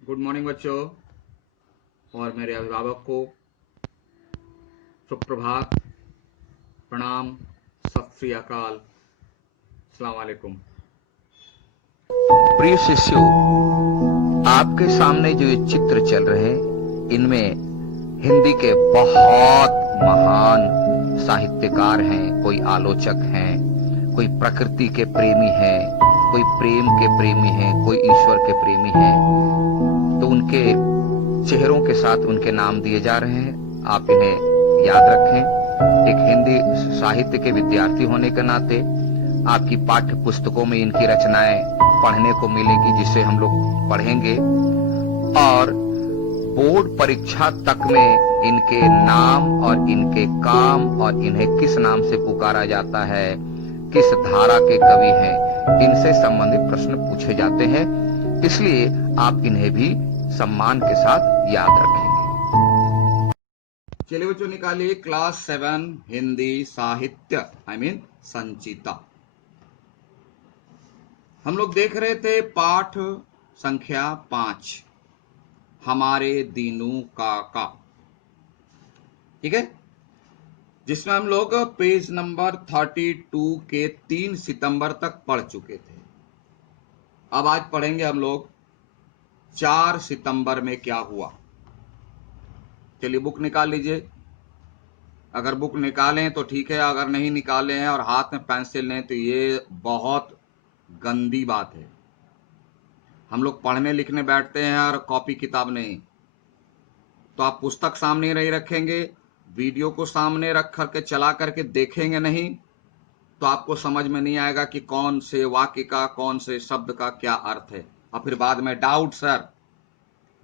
Good morning बच्चों और मेरे अभिभावक को सुप्रभात, प्रणाम, सत श्री अकाल, अस्सलाम वालेकुम। प्रिय शिष्यों, आपके सामने जो ये चित्र चल रहे हैं, इनमें हिंदी के बहुत महान साहित्यकार हैं। कोई आलोचक हैं, कोई प्रकृति के प्रेमी हैं, कोई प्रेम के प्रेमी हैं, कोई ईश्वर के प्रेमी हैं। तो उनके चेहरों के साथ उनके नाम दिए जा रहे हैं। आप इन्हें याद रखें। एक हिंदी साहित्य के विद्यार्थी होने के नाते आपकी पाठ्य पुस्तकों में इनकी रचनाएं पढ़ने को मिलेगी, जिसे हम लोग पढ़ेंगे। और बोर्ड परीक्षा तक में इनके नाम और इनके काम और इन्हें किस नाम से पुकारा जाता है, किस धारा के कवि हैं, इनसे संबंधित प्रश्न पूछे जाते हैं। इसलिए आप इन्हें भी सम्मान के साथ याद रखेंगे। चलिए बच्चों, निकालिए क्लास 7 हिंदी साहित्य संचिता। हम लोग देख रहे थे पाठ संख्या 5, हमारे दीनू काका। ठीक है, जिसमें हम लोग पेज नंबर 32 के 3 सितंबर तक पढ़ चुके थे। अब आज पढ़ेंगे हम लोग 4 सितंबर में क्या हुआ। चलिए बुक निकाल लीजिए। अगर बुक निकालें तो ठीक है, अगर नहीं निकाले हैं और हाथ में पेंसिल लें तो ये बहुत गंदी बात है। हम लोग पढ़ने लिखने बैठते हैं और कॉपी किताब नहीं। तो आप पुस्तक सामने नहीं रखेंगे, वीडियो को सामने रख करके चला करके देखेंगे नहीं, तो आपको समझ में नहीं आएगा कि कौन से वाक्य का, कौन से शब्द का क्या अर्थ है। और फिर बाद में डाउट, सर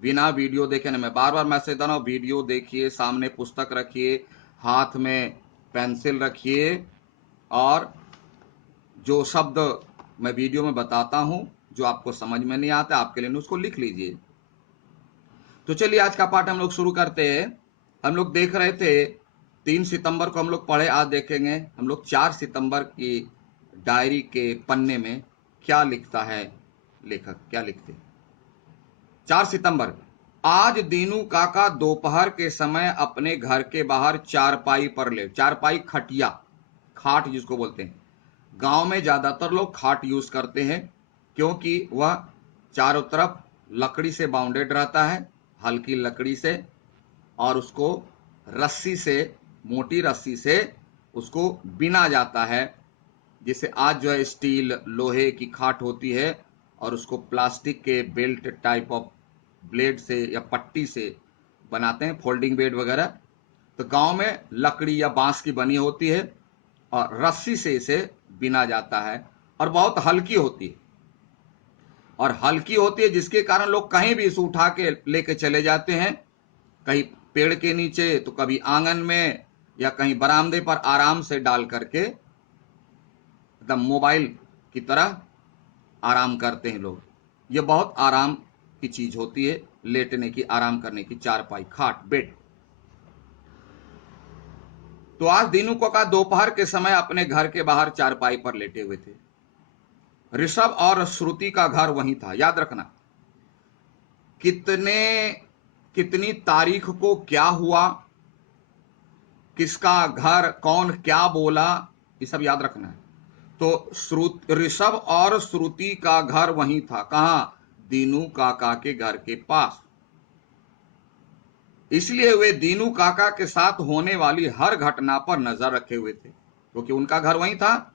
बिना वीडियो देखे ना। मैं बार बार मैसेज दे रहा हूं, वीडियो देखिए, सामने पुस्तक रखिए, हाथ में पेंसिल रखिए, और जो शब्द मैं वीडियो में बताता हूं, जो आपको समझ में नहीं आता आपके लिए, उसको लिख लीजिए। तो चलिए आज का पाठ हम लोग शुरू करते हैं। हम लोग देख रहे थे 3 सितंबर को हम लोग पढ़े, आज देखेंगे हम लोग 4 सितंबर की डायरी के पन्ने में क्या लिखता है लेखक, क्या लिखते। 4 सितंबर, आज दीनू काका दोपहर के समय अपने घर के बाहर चारपाई पर चारपाई खटिया, खाट जिसको बोलते हैं। गांव में ज्यादातर लोग खाट यूज करते हैं क्योंकि वह चारों तरफ लकड़ी से बाउंडेड रहता है, हल्की लकड़ी से, और उसको रस्सी से, मोटी रस्सी से उसको बिना जाता है। जिसे आज जो है स्टील लोहे की खाट होती है और उसको प्लास्टिक के बेल्ट टाइप ऑफ ब्लेड से या पट्टी से बनाते हैं, फोल्डिंग बेड वगैरह। तो गांव में लकड़ी या बांस की बनी होती है और रस्सी से इसे बिना जाता है, और बहुत हल्की होती है। और हल्की होती है जिसके कारण लोग कहीं भी इसे उठा के लेके चले जाते हैं, कहीं पेड़ के नीचे, तो कभी आंगन में, या कहीं बरामदे पर आराम से डाल करके एकदम मोबाइल की तरह आराम करते हैं लोग। ये बहुत आराम की चीज होती है, लेटने की, आराम करने की, चारपाई, खाट, बेड। तो आज दीनू काका दोपहर के समय अपने घर के बाहर चारपाई पर लेटे हुए थे। ऋषभ और श्रुति का घर वहीं था। याद रखना, कितने कितनी तारीख को क्या हुआ, किसका घर, कौन क्या बोला, ये सब याद रखना है। तो ऋषभ और श्रुति का घर वहीं था। कहां? दीनू काका के घर के पास। इसलिए वे दीनू काका के साथ होने वाली हर घटना पर नजर रखे हुए थे, क्योंकि उनका घर वहीं था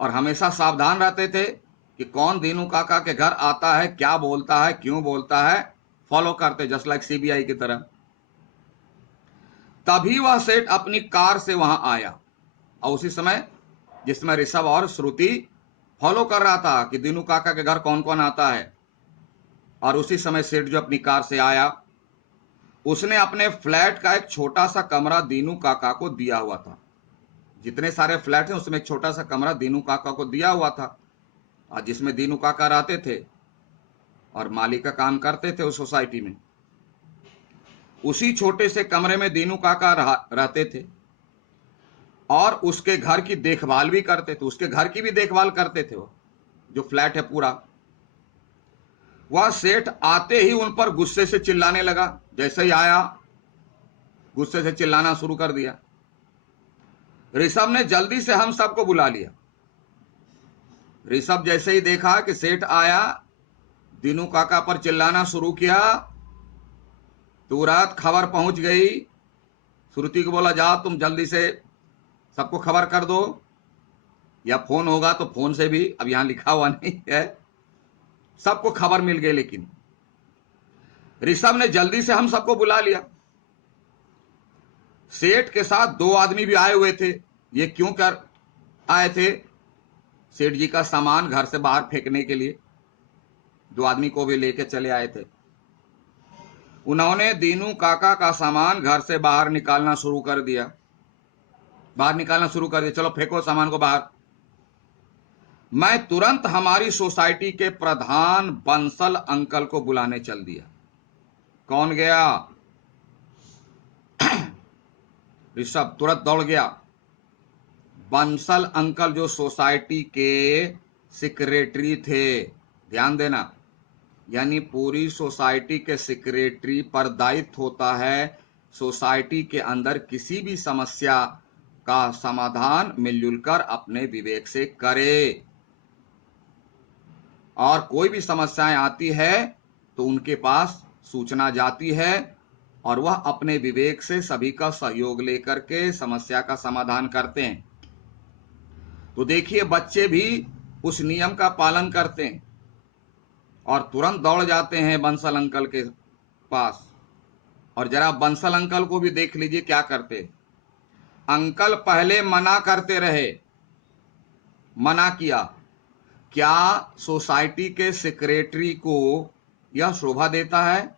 और हमेशा सावधान रहते थे कि कौन दीनू काका के घर आता है, क्या बोलता है, क्यों बोलता है, फॉलो करते, जस्ट लाइक सीबीआई की तरह। तभी वह सेठ अपनी कार से वहां आया, और उसी समय जिसमें ऋषभ और श्रुति फॉलो कर रहा था कि दीनू काका के घर कौन कौन आता है, और उसी समय सेठ जो अपनी कार से आया, उसने अपने फ्लैट का एक छोटा सा कमरा दीनू काका को दिया हुआ था। जितने सारे फ्लैट हैं उसमें एक छोटा सा कमरा दीनू काका को दिया हुआ था, और जिसमें दीनू काका रहते थे और मालिक का काम करते थे उस सोसाइटी में। उसी छोटे से कमरे में दीनू काका रहते थे और उसके घर की देखभाल भी करते थे, उसके घर की भी देखभाल करते थे वो, जो फ्लैट है पूरा। वह सेठ आते ही उन पर गुस्से से चिल्लाने लगा। जैसे ही आया गुस्से से चिल्लाना शुरू कर दिया। ऋषभ ने जल्दी से हम सबको बुला लिया। ऋषभ जैसे ही देखा कि सेठ आया, दीनू काका पर चिल्लाना शुरू किया, तुरंत खबर पहुंच गई। श्रुति को बोला, जाओ तुम जल्दी से सबको खबर कर दो, या फोन होगा तो फोन से भी, अब यहां लिखा हुआ नहीं है। सबको खबर मिल गई। लेकिन ऋषभ ने जल्दी से हम सबको बुला लिया। सेठ के साथ 2 आदमी भी आए हुए थे। ये क्यों कर आए थे? सेठ जी का सामान घर से बाहर फेंकने के लिए 2 आदमी को भी लेके चले आए थे। उन्होंने दीनू काका का सामान घर से बाहर निकालना शुरू कर दिया। चलो फेंको सामान को बाहर। मैं तुरंत हमारी सोसाइटी के प्रधान बंसल अंकल को बुलाने चल दिया। कौन गया? ऋषभ तुरंत दौड़ गया। बंसल अंकल जो सोसाइटी के सेक्रेटरी थे, ध्यान देना, यानी पूरी सोसाइटी के सेक्रेटरी पर दायित्व होता है सोसाइटी के अंदर किसी भी समस्या का समाधान मिलजुल कर अपने विवेक से करे, और कोई भी समस्याएं आती है तो उनके पास सूचना जाती है और वह अपने विवेक से सभी का सहयोग लेकर के समस्या का समाधान करते हैं। तो देखिए, बच्चे भी उस नियम का पालन करते हैं और तुरंत दौड़ जाते हैं बंसल अंकल के पास। और जरा बंसल अंकल को भी देख लीजिए क्या करते। अंकल पहले मना करते रहे, मना किया। क्या सोसाइटी के सेक्रेटरी को यह शोभा देता है?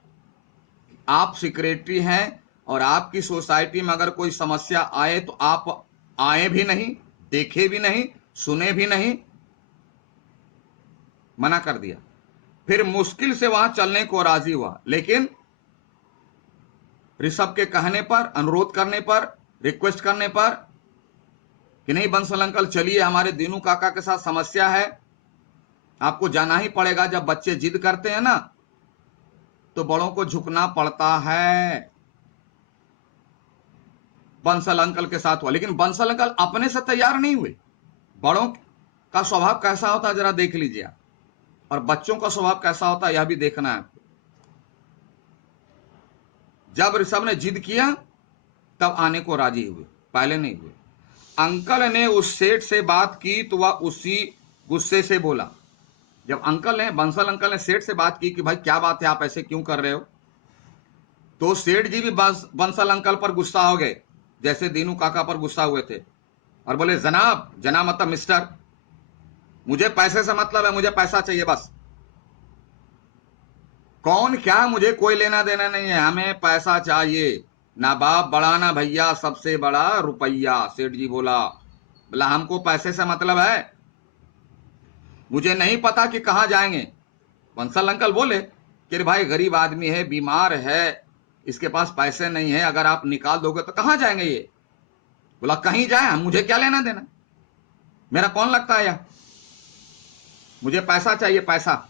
आप सेक्रेटरी हैं और आपकी सोसाइटी में अगर कोई समस्या आए तो आप आए भी नहीं, देखे भी नहीं, सुने भी नहीं। मना कर दिया। फिर मुश्किल से वहां चलने को राजी हुआ, लेकिन ऋषभ के कहने पर, अनुरोध करने पर, रिक्वेस्ट करने पर कि नहीं बंसल अंकल चलिए, हमारे दीनू काका के साथ समस्या है, आपको जाना ही पड़ेगा। जब बच्चे जिद करते हैं ना तो बड़ों को झुकना पड़ता है। बंसल अंकल के साथ हुआ, लेकिन बंसल अंकल अपने से तैयार नहीं हुए। बड़ों का स्वभाव कैसा होता है जरा देख लीजिए आप, और बच्चों का स्वभाव कैसा होता है यह भी देखना है। जब ऋषभ ने जिद किया तब आने को राजी हुए, पहले नहीं हुए। अंकल ने उस सेठ से बात की तो वह उसी गुस्से से बोला। जब बंसल अंकल ने सेठ से बात की कि भाई क्या बात है, आप ऐसे क्यों कर रहे हो, तो सेठ जी भी बंसल अंकल पर गुस्सा हो गए, जैसे दीनू काका पर गुस्सा हुए थे, और बोले, जनाब, जनाब मतलब मिस्टर, मुझे पैसे से मतलब है, मुझे पैसा चाहिए बस। कौन क्या मुझे कोई लेना देना नहीं है, हमें पैसा चाहिए। ना बाप बड़ा ना भैया, सबसे बड़ा रुपया। सेठ जी बोला हमको पैसे से मतलब है, मुझे नहीं पता कि कहां जाएंगे। बंसल अंकल बोले कि भाई गरीब आदमी है, बीमार है, इसके पास पैसे नहीं है, अगर आप निकाल दोगे तो कहां जाएंगे ये। बोला कहीं जाए, मुझे क्या लेना देना, मेरा कौन लगता है यह, मुझे पैसा चाहिए, पैसा।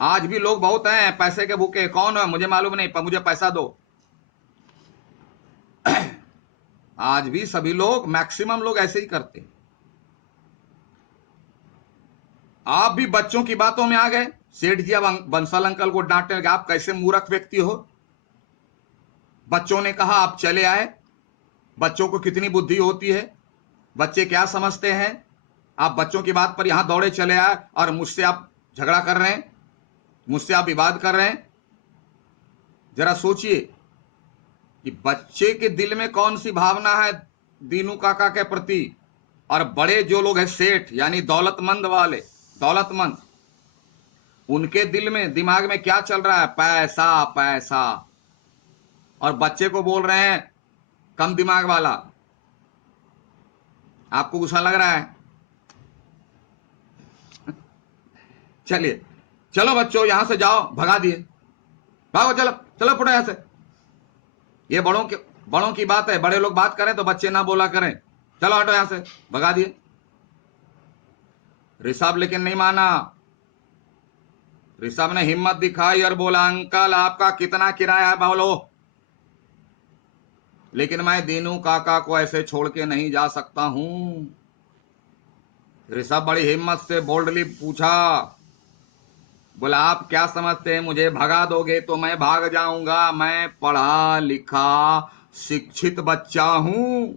आज भी लोग बहुत हैं पैसे के भूखे, कौन है मुझे मालूम नहीं, पर मुझे पैसा दो। आज भी सभी लोग, मैक्सिमम लोग ऐसे ही करते हैं। आप भी बच्चों की बातों में आ गए। सेठ जी अब बंसल अंकल को डांटने लगे, आप कैसे मूर्ख व्यक्ति हो। बच्चों ने कहा आप चले आए, बच्चों को कितनी बुद्धि होती है, बच्चे क्या समझते हैं, आप बच्चों की बात पर यहां दौड़े चले आए और मुझसे आप झगड़ा कर रहे हैं, मुझसे आप विवाद कर रहे हैं। जरा सोचिए कि बच्चे के दिल में कौन सी भावना है दीनू काका के प्रति, और बड़े जो लोग हैं सेठ यानी दौलतमंद वाले, दौलतमंद, उनके दिल में, दिमाग में क्या चल रहा है, पैसा पैसा। और बच्चे को बोल रहे हैं कम दिमाग वाला। आपको गुस्सा लग रहा है? चलिए, चलो बच्चों यहां से जाओ, भगा दिए, भागो, चलो चलो फुटो यहां से। ये बड़ों की बात है, बड़े लोग बात करें तो बच्चे ना बोला करें, चलो हटो यहां से, भगा दिए। ऋषभ लेकिन नहीं माना। ऋषभ ने हिम्मत दिखाई और बोला, अंकल आपका कितना किराया है बोलो। लेकिन मैं दीनू काका को ऐसे छोड़ के नहीं जा सकता हूं। ऋषभ बड़ी हिम्मत से बोल्डली पूछा, बोला आप क्या समझते हैं मुझे भगा दोगे तो मैं भाग जाऊंगा? मैं पढ़ा लिखा शिक्षित बच्चा हूं।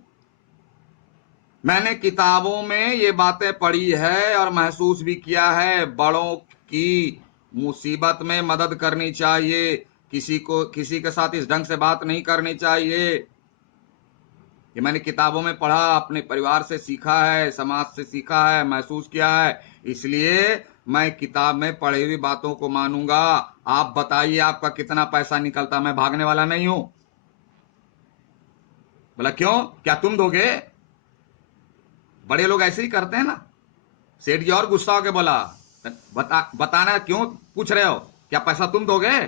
मैंने किताबों में ये बातें पढ़ी है और महसूस भी किया है। बड़ों की मुसीबत में मदद करनी चाहिए, किसी के साथ इस ढंग से बात नहीं करनी चाहिए। ये मैंने किताबों में पढ़ा, अपने परिवार से सीखा है, समाज से सीखा है, महसूस किया है। इसलिए मैं किताब में पढ़ी हुई बातों को मानूंगा। आप बताइए आपका कितना पैसा निकलता? मैं भागने वाला नहीं हूं। बोला क्यों, क्या तुम दोगे? बड़े लोग ऐसे ही करते हैं ना। सेठ जी और गुस्सा होके बोला, बताना क्यों पूछ रहे हो, क्या पैसा तुम दोगे?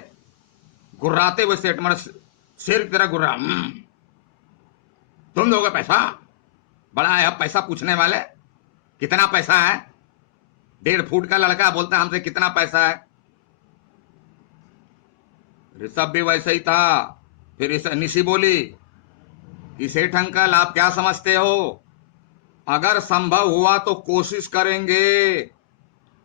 गुर्राते हुए सेठ मेरा शेर की तरह गुर्रा, तुम दोगे पैसा? बड़ा है अब पैसा पूछने वाले। कितना पैसा है? 1.5 फुट का लड़का बोलता हमसे कितना पैसा है। ऋषभ भी वैसे ही था। फिर निशी बोली कि सेठ अंकल आप क्या समझते हो, अगर संभव हुआ तो कोशिश करेंगे।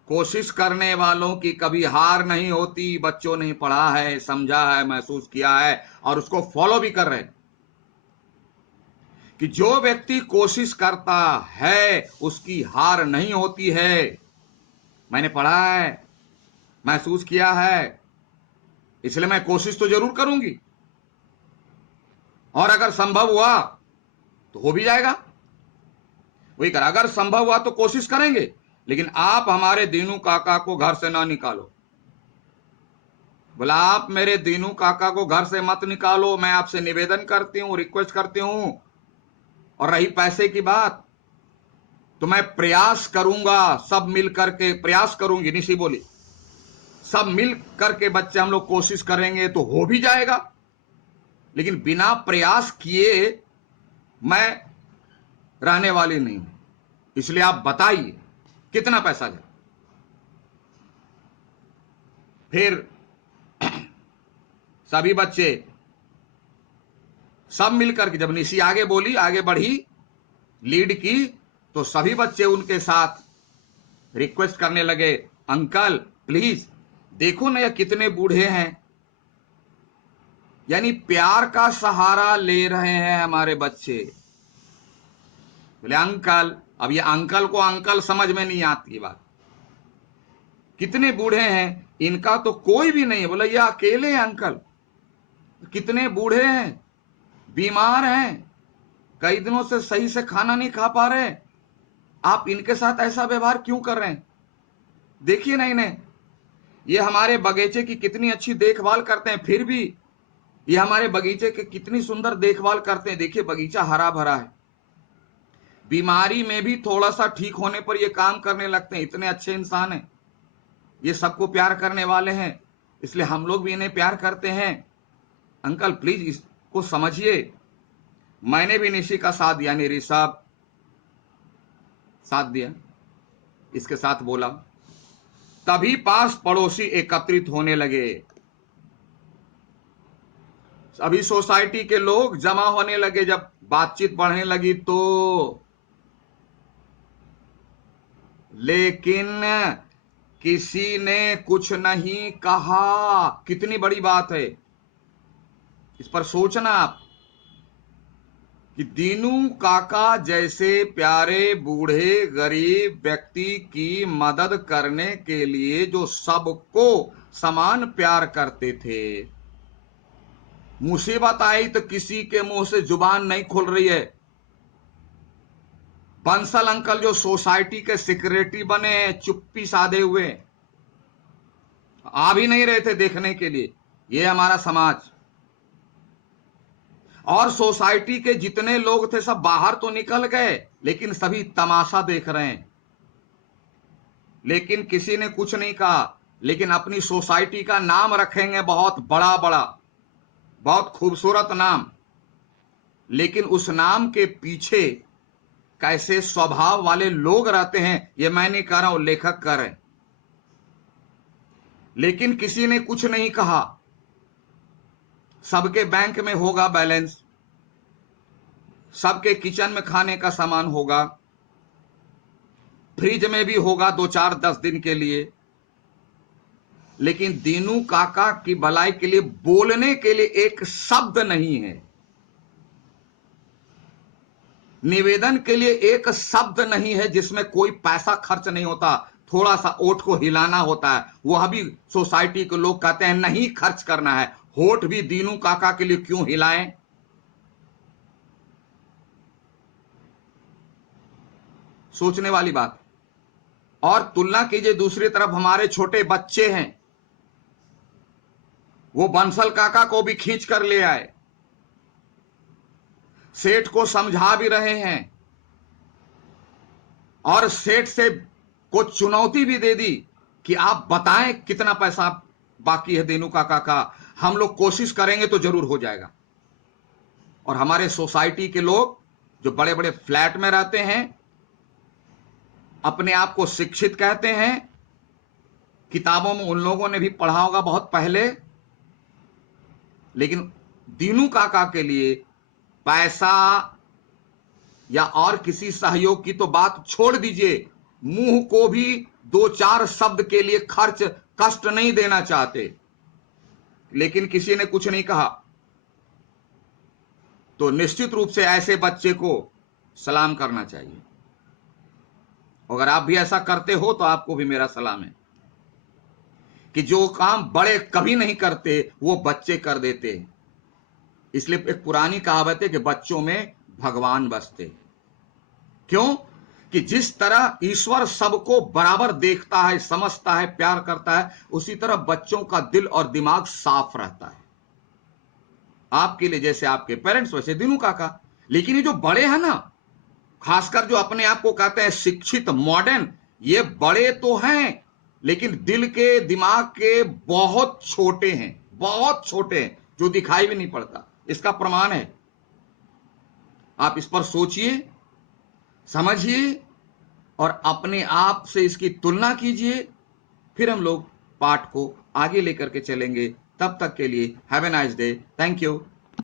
कोशिश करने वालों की कभी हार नहीं होती। बच्चों ने पढ़ा है, समझा है, महसूस किया है और उसको फॉलो भी कर रहे हैं कि जो व्यक्ति कोशिश करता है उसकी हार नहीं होती है। मैंने पढ़ा है, महसूस किया है, इसलिए मैं कोशिश तो जरूर करूंगी और अगर संभव हुआ तो हो भी जाएगा। वही कर, अगर संभव हुआ तो कोशिश करेंगे, लेकिन आप हमारे दीनू काका को घर से ना निकालो। बोला आप मेरे दीनू काका को घर से मत निकालो, मैं आपसे निवेदन करती हूं, रिक्वेस्ट करती हूं। और रही पैसे की बात, तो मैं प्रयास करूंगा, सब मिल करके प्रयास करूंगी। निशी बोली सब मिल करके बच्चे हम लोग कोशिश करेंगे तो हो भी जाएगा, लेकिन बिना प्रयास किए मैं रहने वाली नहीं हूं। इसलिए आप बताइए कितना पैसा जाए। फिर सभी बच्चे सब मिलकर के, जब निशी आगे बोली, आगे बढ़ी, लीड की, तो सभी बच्चे उनके साथ रिक्वेस्ट करने लगे, अंकल प्लीज देखो ना ये कितने बूढ़े हैं। यानी प्यार का सहारा ले रहे हैं हमारे बच्चे। बोले अंकल, अब ये अंकल को अंकल समझ में नहीं आती बात। कितने बूढ़े हैं, इनका तो कोई भी नहीं है। बोला ये अकेले हैं अंकल। कितने बूढ़े हैं, बीमार हैं, कई दिनों से सही से खाना नहीं खा पा रहे, आप इनके साथ ऐसा व्यवहार क्यों कर रहे हैं? देखिए ना इन्हें, ये हमारे बगीचे की कितनी अच्छी देखभाल करते हैं, फिर भी ये हमारे बगीचे की कितनी सुंदर देखभाल करते हैं। देखिए बगीचा हरा भरा है, बीमारी में भी थोड़ा सा ठीक होने पर ये काम करने लगते हैं। इतने अच्छे इंसान हैं, ये सबको प्यार करने वाले हैं, इसलिए हम लोग भी इन्हें प्यार करते हैं। अंकल प्लीज इसको समझिए। मैंने भी निशी का साथ दिया, यानी ऋषभ साथ दिया, इसके साथ बोला। तभी पास पड़ोसी एकत्रित होने लगे, अभी सोसाइटी के लोग जमा होने लगे। जब बातचीत बढ़ने लगी तो, लेकिन किसी ने कुछ नहीं कहा। कितनी बड़ी बात है, इस पर सोचना आप कि दीनू काका जैसे प्यारे बूढ़े गरीब व्यक्ति की मदद करने के लिए जो सबको समान प्यार करते थे, मुसीबत आई तो किसी के मुंह से जुबान नहीं खुल रही है। बंसल अंकल जो सोसाइटी के सेक्रेटरी बने हैं, चुप्पी साधे हुए, आ भी नहीं रहे थे देखने के लिए ये हमारा समाज। और सोसाइटी के जितने लोग थे सब बाहर तो निकल गए, लेकिन सभी तमाशा देख रहे हैं। लेकिन किसी ने कुछ नहीं कहा, लेकिन अपनी सोसाइटी का नाम रखेंगे बहुत बड़ा बड़ा, बहुत खूबसूरत नाम, लेकिन उस नाम के पीछे कैसे स्वभाव वाले लोग रहते हैं ये मैं नहीं कह रहा हूं, लेखक कह रहे हैं। लेकिन किसी ने कुछ नहीं कहा। सबके बैंक में होगा बैलेंस, सबके किचन में खाने का सामान होगा, फ्रिज में भी होगा 2-4-10 दिन के लिए, लेकिन दीनू काका की भलाई के लिए बोलने के लिए एक शब्द नहीं है, निवेदन के लिए एक शब्द नहीं है, जिसमें कोई पैसा खर्च नहीं होता, थोड़ा सा ओठ को हिलाना होता है। वह भी सोसाइटी के लोग कहते हैं नहीं खर्च करना है, होठ भी दीनू काका के लिए क्यों हिलाएं? सोचने वाली बात। और तुलना कीजिए, दूसरी तरफ हमारे छोटे बच्चे हैं, वो बंसल काका को भी खींच कर ले आए, सेठ को समझा भी रहे हैं, और सेठ से को चुनौती भी दे दी कि आप बताएं कितना पैसा बाकी है दीनू काका का, हम लोग कोशिश करेंगे तो जरूर हो जाएगा। और हमारे सोसाइटी के लोग जो बड़े बड़े फ्लैट में रहते हैं, अपने आप को शिक्षित कहते हैं, किताबों में उन लोगों ने भी पढ़ा होगा बहुत पहले, लेकिन दीनू काका के लिए पैसा या और किसी सहयोग की तो बात छोड़ दीजिए, मुंह को भी 2-4 शब्द के लिए खर्च कष्ट नहीं देना चाहते, लेकिन किसी ने कुछ नहीं कहा। तो निश्चित रूप से ऐसे बच्चे को सलाम करना चाहिए। अगर आप भी ऐसा करते हो तो आपको भी मेरा सलाम है, कि जो काम बड़े कभी नहीं करते वो बच्चे कर देते हैं। इसलिए एक पुरानी कहावत है कि बच्चों में भगवान बसते हैं। क्यों? कि जिस तरह ईश्वर सबको बराबर देखता है, समझता है, प्यार करता है, उसी तरह बच्चों का दिल और दिमाग साफ रहता है। आपके लिए जैसे आपके पेरेंट्स, वैसे दीनू काका। लेकिन ये जो बड़े हैं ना, खासकर जो अपने आप को कहते हैं शिक्षित, मॉडर्न, ये बड़े तो हैं, लेकिन दिल के, दिमाग के बहुत छोटे हैं, बहुत छोटे हैं, जो दिखाई भी नहीं पड़ता। इसका प्रमाण है। आप इस पर सोचिए, समझिए, और अपने आप से इसकी तुलना कीजिए, फिर हम लोग पाठ को आगे लेकर के चलेंगे। तब तक के लिए have a nice day. Thank you.